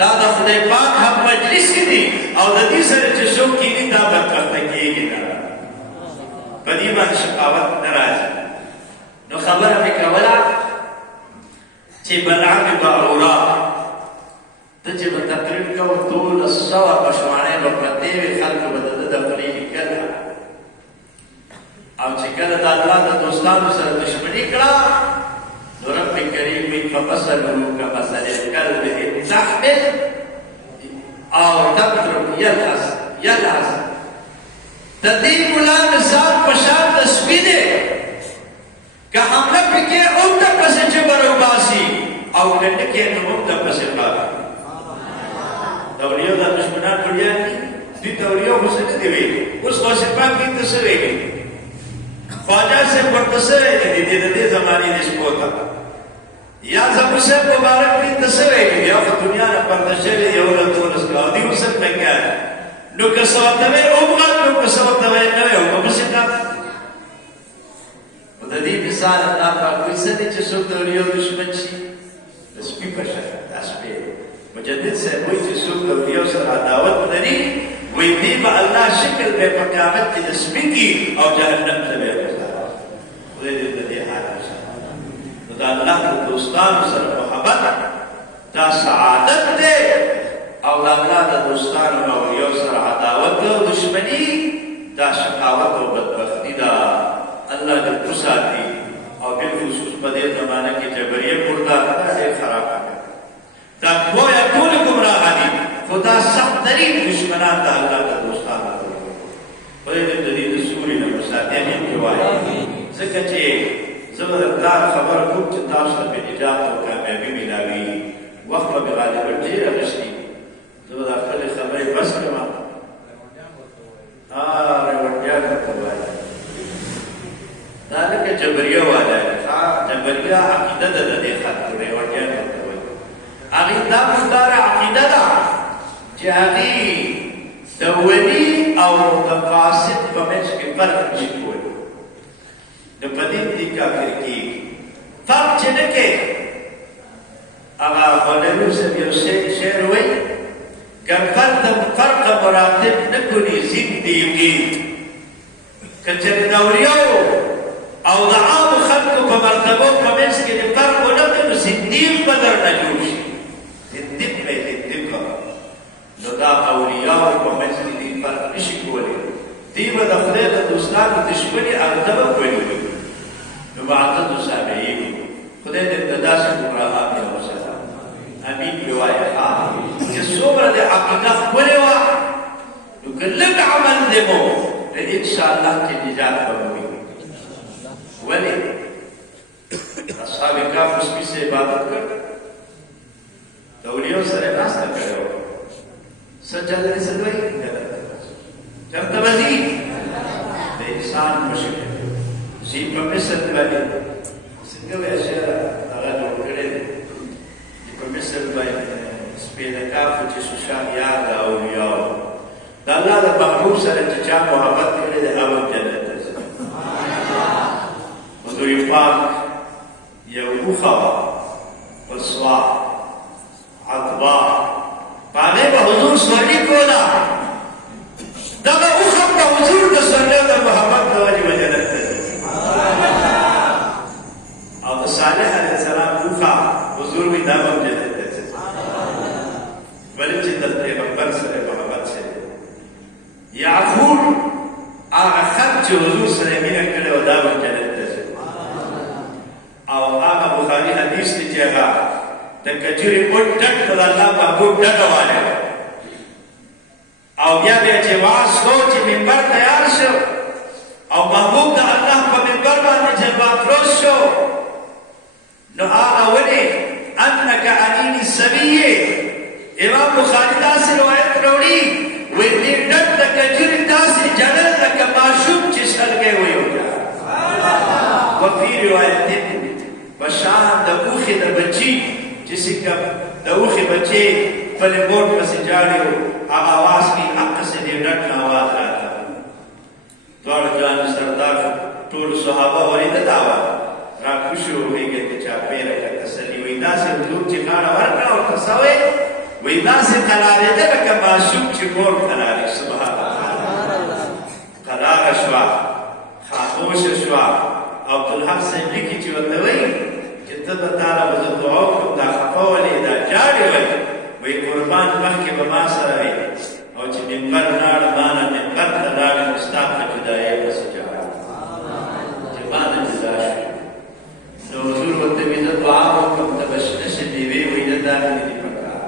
دا د خدای پاک هم مجلس کې دي او د دې سره چې څوک کېني دا بدبخته کېږي نه په دې باندې شقاوت نه راځي نو خبره مې کوله چې بلعم باعورا ته چې به تقریر کوو 1200 پشواڼې به پرتې وي خلکو به د ده د خولې لیکل او چې کله د الله د دوستانو سره دشمني کړه نو رب کریم وایي فمثله کمثل الکلب ان تحمل او تترک یلهث د دې ملا مثال په شان د سپي دی که حمله پکې هم دپسې جبر وباسي او که نه کې نو هم دپسې پاکي د اولیاو دا دشمنان ټولیان دي دوی ته اولیاو خو څه نه دي ویلي اوس غوث پاک دې ته څه ویلي خواجه صاحب ورته څه ویلي دي د دې زمانې د شپو ته یا زموږ صاحب مبارک دې ته څه ویلي دي او په دنیا نه پرده شوي دي 11 کاله او دوی اوس هم لګیا دي نو که څه ورته وی ومغل نو که څه ورته وی نه وی وپسې کړه نو د دې مثال الله پاک وایي څه دی چې څوک د اولیاو دشمن شي د سپي په شان دا سپی مجدد صاحب وایي چې څوک د اولیاو سره عداوت لري وایي دې به الله شکل به په قیامت کې د سپي کي او جهنم ته به وځي خدای دې د دې حال نو د الله د دوستانو سره محبت دا سعادت دی او د الله د دوستانو او اولیاو سره عداوت او دشمني دا شقاوت او بدبختي ده الله دې وساتي او بالخصوص په دې زمانه کې جبریه مردار ډېر خراب دا گویا ټول ګمراه دي خدا سخت بدترین دشمنان د الله د دوستانو خدای دې د دې د سوري نه مساعدین جوړای ځکه چې زبردار خبر کوم چې تاسو ته په نجات او کامیابی ملاوي وخت به غالب ډیر غشتي زبردار خبرې بس کړم رewardیا ته وایي دا لکه جبریه والا جبریه عقیده ده د دې خلکو رewardیا ته وایي هغې دا مداره عقیده ده چې هغې د ولي او د فاسد په منځ کې فرق نشي کولی نو په دې دې کافر کېږي فرق چې نه کوي هغه مولوي صاحب یو شعر وایي که فرق مراتب نه کني زندگی که چېرې د اولیاو او د عامو خلکو په مرتبو په منځ کې د فرق ونه کړي نو زندیق به درنه جوړ شي زندیق به یې زندیق نو دا اولیاو په منځ کې دې فرق نشي کولی دی به د خدای د دوستانو دشمني هلته به کړي نو معتدو صابرین خدای دې د داسې ګمراهان نه وساتي امین پرې وایه چې څومره د عقیده ښکلې وه نو که لږ عمل دی مو انشاءالله چې نجات به وي ولې اصحاب کهف سپي سے عبادت کړ د اولیاو سره ناسته کړې وه څه چل دی څه وایي چېرته به ځي د انسان په شکل ځي په مصر باندې څنګه وایي شعر هغه جوړ کړی دی په مصر باندې سپینه کهفو چې سوشان یاد د اولیاو د الله د محبوب سره چې چا محبت کړی دی هغه جنت ته ځي حضور پاک یو اوښه وه والسوا عطبا په هغې به حضور سورلي کوله دغه اوښه به حضور د سورلي د محبت د وجې به جنت ته ځي او د صالح علیه السلام اوښه حضور وي دا به هم جنت ته ځي ولې چې د پیغمبر سره محبت شوی یعفور هغه خط چې حضور سره مینه کړې وه دا به جنت ته ځي او هغه بخاري حدیث دی چې هغه د کجورې پټ ډک د الله محبوب ډکه والی او بیا بیا چې واز شو چې منبر تیار شو او محبوب د الله په منبر باندې چې بافروز شو نو هغه ولې انک عنین السبیه امام بخاري داسې روایت راوړي وایي دې ډک د کجورې داسې جړل لکه ماشوم چې سلګی ویوجه وفي روایت بشان د اوښې د بچي چې څنګه د اوښې بچې خپلې مور پسې جاړي و هغه اواز کې هغسې دې ډک نه اواز راته دواړه جان سردار ټول صحابه ورېده دا وه راکوش شو هغې ته چاپېره که تسلي وایي داسې حضور چې غاړه ورکړه ورته څه وایي وایي داسې قرارېده لکه ماشوم چې مور قرارې سبحان الله قراره شوه خاموشه شوه عبدالحق صاحب لیکي چې ورته وایي چې ته به تاله به زه دعا وکړم دا خفه ولې دا جاړې ولې وایي قربان مخکې به ما سره وي او چې منبر لاړه ما نه منبر ته لاړې نو ستا په جدایۍ پسې جاړه چې ما نه جدا شوې نو حضور ورته وایي زه دعا وکړم ته به شنه شې میوې وایي نه دا مې دي پکار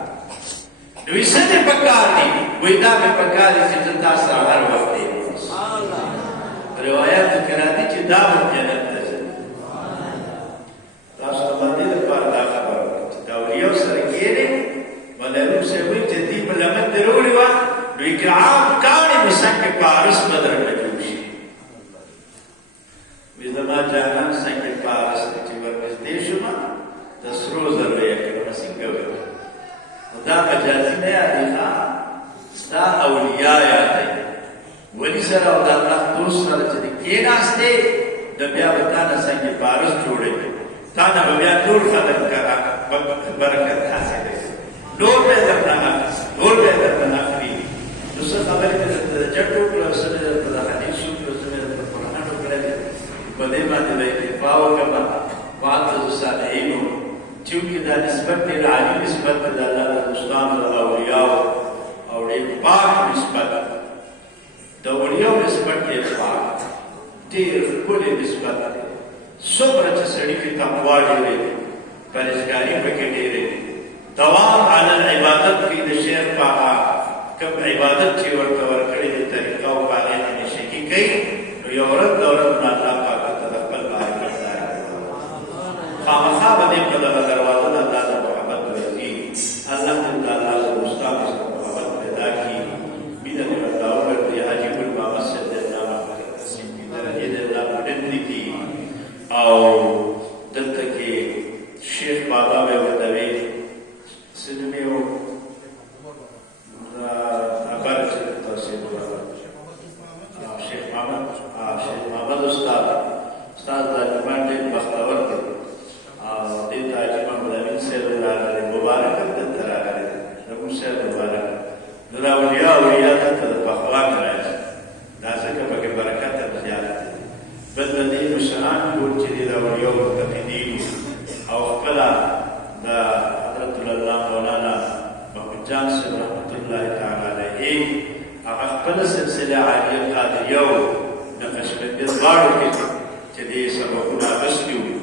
نو وایي څه دې پکار دي وایي دا مې پکار دي چې زه تا سره هر وخت یم روایاتو کې راځي چې دا به جنت ته ځي تاسو ته باندې لپاره دا خبره چې د اولیاو سره کښېنې مولوي صاحب وایي چې دوی په لمن دې راوړې وه نو اکرام کاڼې نو څنګ پارس به درنه جوړ شي وایي زما جانان څنګ پارس دی چې ورنږدې شومه د سرو زرو یې کړمه څنګه وایي نو دا مجازي نه یادېږي دا اولیا یادوي ولی سره او د الله دوست سره چې کېناستې د بیا به تا نه څنګ پارس جوړوي تا نه به بیا ټول خلک برکت حاصلوي نور به یې درته نور به یې درته اخلي نو څه خبرې مې درته د جټ وکړه څه مې درته د حدیث وکړه څه مې درته قرآن وکړلې په دې باندې به اکتفا وکړم وعدد صالحینو چونکې دا نسبت ډېر عالي نسبت دی د الله د دوستانو د اولیاو او ډېر پاک نسبت د اولیاو نسبت ډېر پاک ډېر ښکلی نسبت دی څومره چې سړي کې تقوا ډېرې پرهیزګاري پکې ډېرې دوام علی العبادت کې د شیخ په کوم عبادت چې ورته ورکړې دي طریقه او په هغې باندې شکي کوي نو یو ورځ د ورځ نه الله پاک ته د خپل معرفت ځای خامخا به دې په دغه دروازه نه الله ته محبت ورځي الله دې د الله له استاد سره محبت پیدا کړي مینه دې ورته وکړي حاجي ګل بابا صاحب دې الله درجې دې الله ډېر کړي او دلته کې شیخ بابا به ورته وي سلمي او شیخ محمد استاد د جومات ډېر بختور دی او دې ته حاجي محمد امین صاحب راغلی مبارک هم دلته راغلی زموږ صاحب مبارک نو دا اولیا دلته د پخوا راځي دا ځکه پکې برکت هم زیات دی بل د دې مشران ټول چې دي د اولیاو متقدین او خپله د حضرت الله مولانا محمود جان صاحب رحمت الله تعالی علیه هغه خپله سلسله عالیه قادریه و د قشبندي دواړو کې چې دې سبقونه اخیستي وو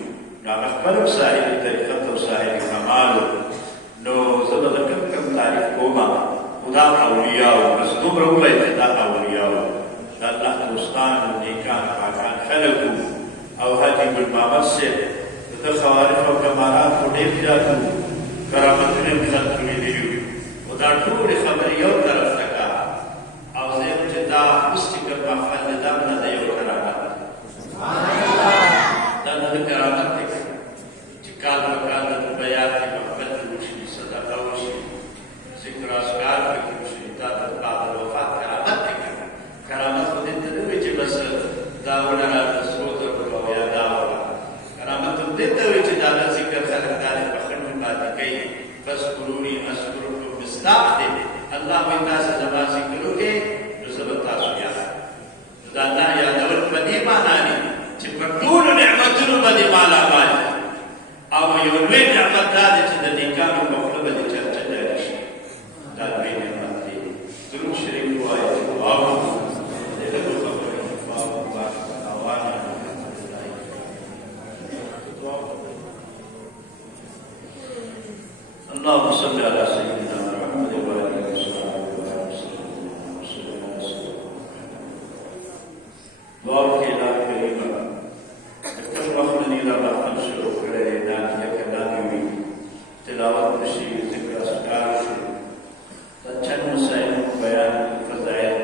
نو هغه خپله صاحب طریقت او صاحب کمال و نو زه به د کوم تعریف کوم خو دا اولیا و بس دومره ووایي چې دا اولیا و د الله دوستان و نیکان پاکان خلک وو او حاجي ګل محمد صاحب د خوارق او کمالات خو ډېر زیات وو کرامتونه یې خلکو لیدلي وو خو دا ټولې خبرې یو طرف ته کا او زه یم چې دا اوس چې کوم ماښام دی دا نه د یو کرامت دا نه د کرامت دی چې کال په کال د بیات کې محبت وشي صدقه وشي ذکر اذکار پکې وشي دا د بعد الوفات کرامت دی کرامت خو دې ته نه وایي چې بس دا ونه سرو درکړو یا دا کرامت هم دې ته وایي چې دا د ذکر خلک دا د بخښنې پاتې کوي فاذکروني اذکرکم مصداق دی الله وایي تاسو زما ذکر وکړئ نو زه به تاسو یاد دا الله یادول په دې معنا دی چې په ټولو نعمتونو باندې مالامال او یو لوی نعمت دا دی چې د نیکانو په خوله باندې چرچه جاري شي دا لوی نعمت دی درود شریف ووایئ اللهم صل على سيدنا محمد وعلى اله وصحبه وسلم بارك الله كريما اتفقني الى ما تنشر كرينا يكلامي تلاوت بشيء ذكر اذكار تجن مسائل بيان فضائل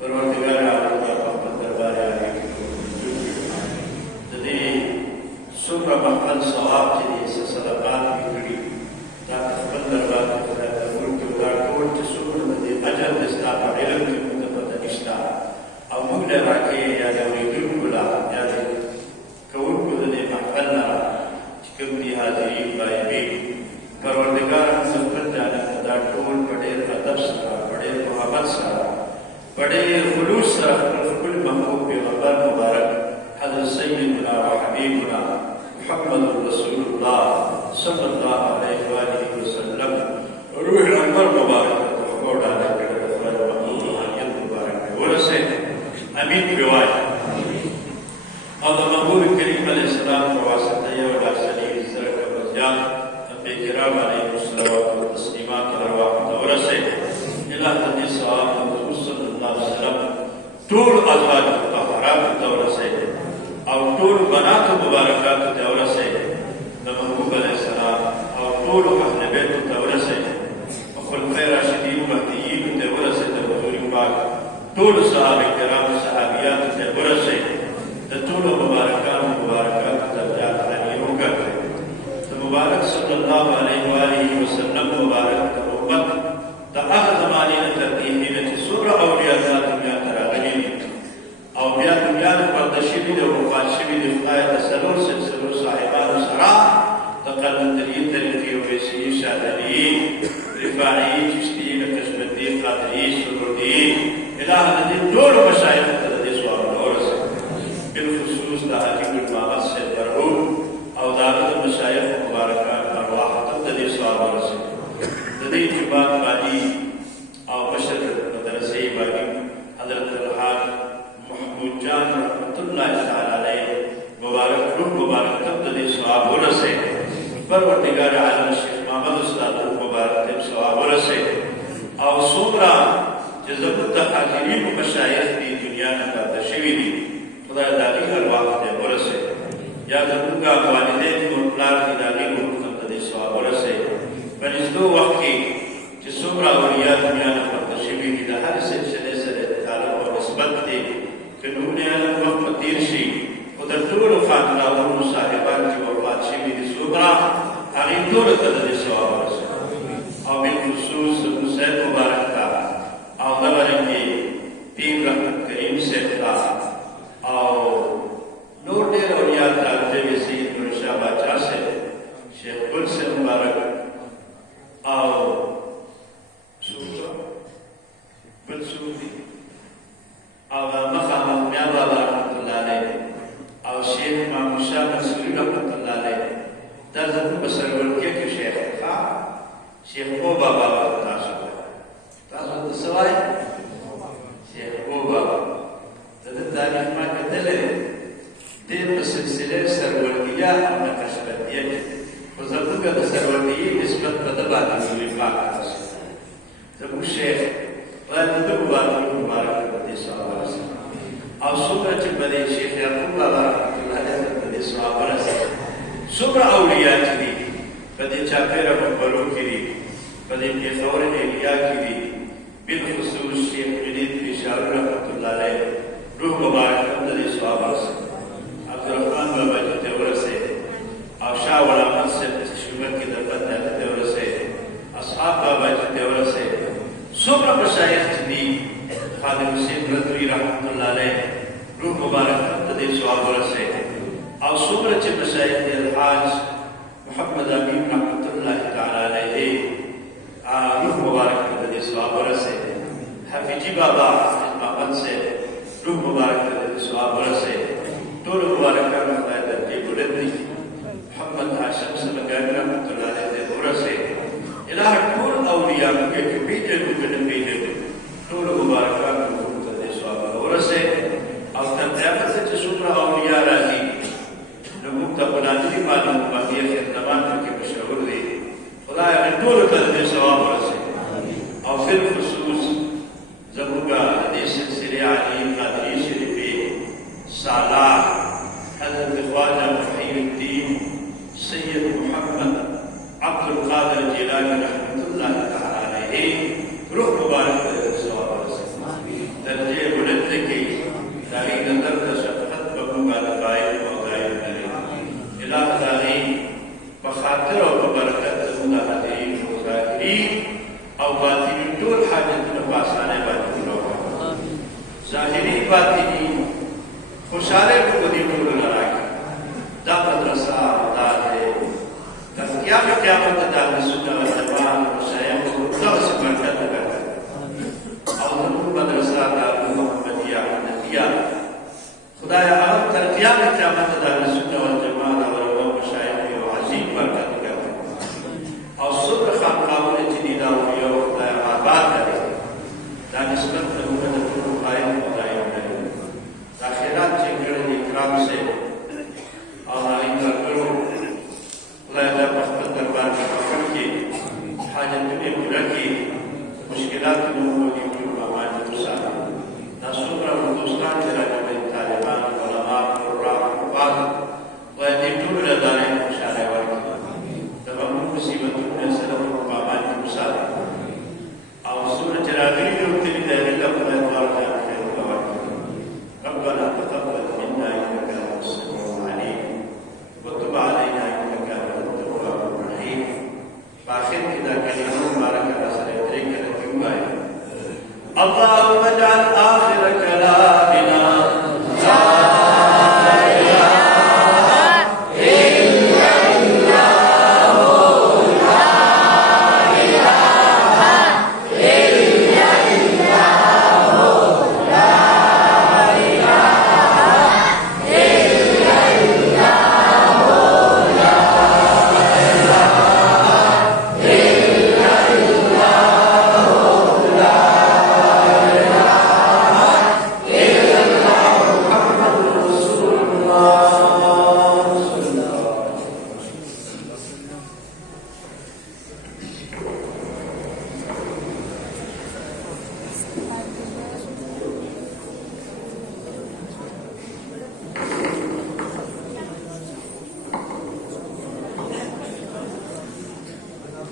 پروردگار عالم کا دربار عالی الذي سوره محل ثواب دي صدقات کړي دا خپل دربار ته خدای ته ورکړو دا ټول چې څومره د دې اجر د ستا په علم کې موږ ته پته نشته او موږ له راکې یا د اورېدونکو لا یا د کوونکو د دې محفل نه چې کوم دي حاضرین غایبین پروردګار موږ خپل جانب ته دا ټول په ډېر ادب سره په ډېر محبت سره په ډېر خلوص سره خپل محبوب پیغمبر مبارک حضرت سیدنا وحبیبنا محمد رسول الله صلی الله علیه وآله وسلم روح الانور مبارک کو ډاله کړه د خدای محبوب روحانیت مبارک ورسه امین روایت او د محبوب کریم علیه السلام په واسطه یو لاسنی سره بجان انبیاء کرام علیهم الصلوات والتسلیمات ارواح ورسه الى حدیث صحابه صلی الله علیه وسلم ټول ازواج مطهرات ورسه او ټول بنات مبارکات ورسه د محبوب علیه السلام او ټول اهل بیت ته ورسېږي او خلفای راشدین مهدیین ته ورسېږي د حضور پاک ټول صحابه کرام صحابیات ته ورسېږي د ټولو مبارکانو مبارکات درجات عالی وکړي د مبارک صلی الله علیه و آله وسلم مبارک ته امت د هغه زمانې نه تر دې هیله چې څومره اولیاء ذات دنیا ته راغلي دي او بیا دنیا نه پرده شوي دي او وفات شوي دي خدای د څلور سلسلو صاحبانو سره قلندري طريقي ويسي شاذلي رفاعي چشتي نقشبندي قادري سرودي الى هذه دول مشايخ الذي سوار اورس بالخصوص ده حاجب المعبد سے مرحوم او دارت المشايخ مبارکان ارواح الذي سوار اورس الذي جبات بادي او بشر مدرسه باقي حضرت الحاج محمود جان رحمت الله تعالی علیہ مبارک روح مبارک الذي سوار اورس پروردگار عالم شیخ محمد استاد مبارک ته ثواب ورسه او څومره زمون د حاضرین مشایخ دی دنیا نه پاتې شوي دي خدای د هغې ارواح ته ورسوي یا زمونږ والدین مور پلار دي د هغې روحونو ته دې ثواب ورسوي په نږدې وخت کې چې څومره اولیا دنیا نه پاتې شوي دي د هرې سلسلې سره تعلق او نسبت دی که نومونه یې وخت په تېر شي خو د ټولو خاندانونو صاحبان چې وفات شوي دي څومره هغې ټولو ته د دې ثواب ورسوي او بالخصوص زموږ صاحب مبارک ته او دغه رنګې پیر رحمت کریم صاحب ته او نور ډېر اولیا راغلي سید نورشاه باچا صاحب شیخ ګل صاحب مبارک او بل څوک دي او مخامخ میا بابا رحمت الله علیه او شیخ محمود شاه منصوري رحمت الله علیه دا زموږ په سرګړکیه کې شیخ شیخ او بابا تاسو ته څه وایي شیخ او بابا د ده تاریخ ما کتلی دی په سلسلې سرګړکیه او نقشبندیه کې خو زموږ د سرګړکیې نسبت په ده باندې وفاق راسي زموږ شیخ خدای د ده مبارک په دې ثواب ورسوي او څومره چې په دې شیخ یعقوب بابا رحمت الله علیه ته په دې ثواب ورسوي څومره اولیا چې دي په دې چاپېره مقبرو کې دي په دې پېښور ایریا کې دي بالخصوص شیخ جدید پېښور رحمت الله علیه روح مبارک ته د دې ثواب ورسوي عبدالرحمن بابا چې ته ورسوي او شاه غلام صاحب چې شومر کې دفن دی ته ورسوي اصحاب بابا چې ته ورسوي څومره مشایخ چې دي خادم حسین رضوي رحمت الله علیه روح مبارک ته دې ثواب ورسوي او څومره چې مشایخ دي الحاج محمد امین رحمت الله تعالی علیه روح مبارک ته دې ثواب ورسوي حفیظي بابا محمد سے روح مبارک ته دې ثواب ورسوي ټول مبارکان خدای درکې بلند دي محمد هاشم سلګان رحمت الله علیه ته ورسوي الہ ټول اولیاء کې چې پیژنو کې نه پیژنو ټول مبارکان ته دې ثواب ورسوي او تر قیامت چې څومره اولیاء راځي نو موږ ته بلندي معلوم باندې خدمات کې مشهور دي خدای هغه ټول ته دې ثواب ورسوي او بالخصوص زموږ د سلسله علی قادری شریفه سالار حضرت خواجہ محی الدین سید محمد عبد القادر جیلانی رحمت اللہ تعالی علیہ روح مبارک ته ثواب ورسوي درجه بلند کې داغي نظر ته شفقت په موږ قائم او دائم کړي الہ تعالی په خاطر او په برکت زموږ حاضرین او ظاهرین او باطنی ټول حاجتونه په اسانه باندې پوره ظاهري باطنی خوشاله په دې ټول راکړي دا مدرسه دا قیامت د سنت والجماعت مشایخ دغه برکت وکړي او زموږ مدرسه د محمدیه حنفیه خدای هغه تر قیامت د سنت والجماعت